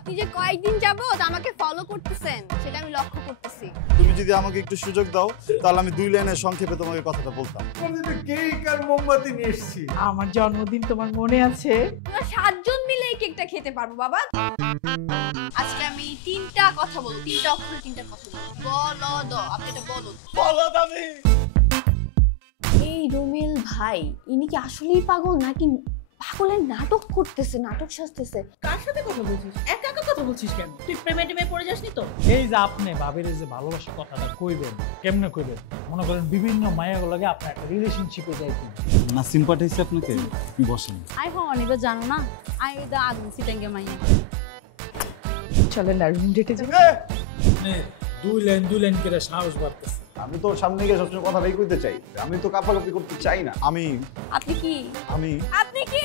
আপনি যে কয়েকদিন যাবত আমাকে ফলো করতেছেন সেটা আমি লক্ষ্য করতেছি। তুমি যদি আমাকে একটু সুযোগ দাও তাহলে আমি 2 লাইনের সংক্ষেপে তোমাকে কথাটা বলতাম। কেক আর মোমবাতি নিয়ে এসেছি। আমার জন্মদিন তোমার মনে আছে? আমরা 7 জন মিলে এই কেকটা খেতে পারবো বাবা। আজকে আমি 3টা কথা বলবো, 3টা অক্ষরে 3টা কথা বলবো। বলদ, আপনি এটা বলদ। বলদ আমি। এই রুমেল ভাই ইনি কি আসলেই পাগল নাকি পাগলের নাটক করতেছে, নাটক সাজতেছে? কার সাথে কথা বলছিস? একা একা কথা বলছিস কেন? তুই প্রেমে টেমে পড়ে যাসনি তো? এই যে আপনি ভাবির যে ভালোবাসার কথাটা কইবেন কেমনে কইবেন, মনে করেন বিভিন্ন মায়াগুলোকে আপনার একটা রিলেশনশিপে যাইতেন না সিম্পাথি হইছে আপনাকে, বসেন। আই অনেকবার জানো না আই দা আগুন সিটাঙ্গে মাইয়া। চলে না রুম ডেটে যাই। মানে 2 লাইন করে সাহস বাড়তেছে। আমি তো সামনে গিয়ে সবসময় কথাটাই কইতে চাই, আমি তো কাপাকাপি করতে চাই না। আমি আপনি কি আমি কি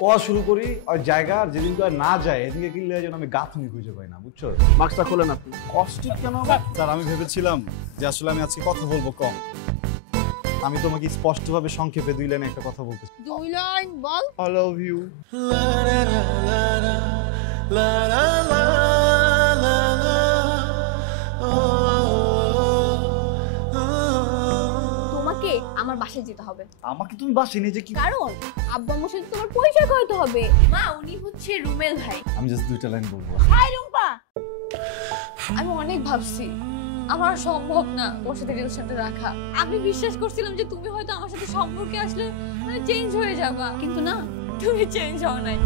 কওয়া শুরু করি আর জায়গা আর যেদিন তো আর না যায় এদিকে কিনলে যেন আমি গাঁথনি খুঁজে পাই না, বুঝছো? মাস্কটা খোলেন আপনি। কষ্ট কেন? স্যার আমি ভেবেছিলাম যে আসলে আমি আজকে কথা বলবো কম। আমি তোমাকে স্পষ্টভাবে সংক্ষেপে 2 লাইনে একটা কথা বলতে চাই। 2 line ball. I love you. তোমাকে আমার বাসায় যেতে হবে, আমাকে তুমি বাসায় নিয়ে যে কি? কারণ আব্বা আম্মুর সাথে তোমার পরিচয় করতে হবে। মা উনি হচ্ছে রুমেল ভাই। আমি জাস্ট 2টা লাইন বলবো। হাই রুম্পা, আমি অনেক ভাবছি আমার সম্ভব না তোর সাথে রিলেশনটা রাখা। আমি বিশ্বাস করছিলাম যে তুমি হয়তো আমার সাথে সম্পর্কে আসলে মানে চেঞ্জ হয়ে যাবা, কিন্তু না, তুমি চেঞ্জ হও নাই।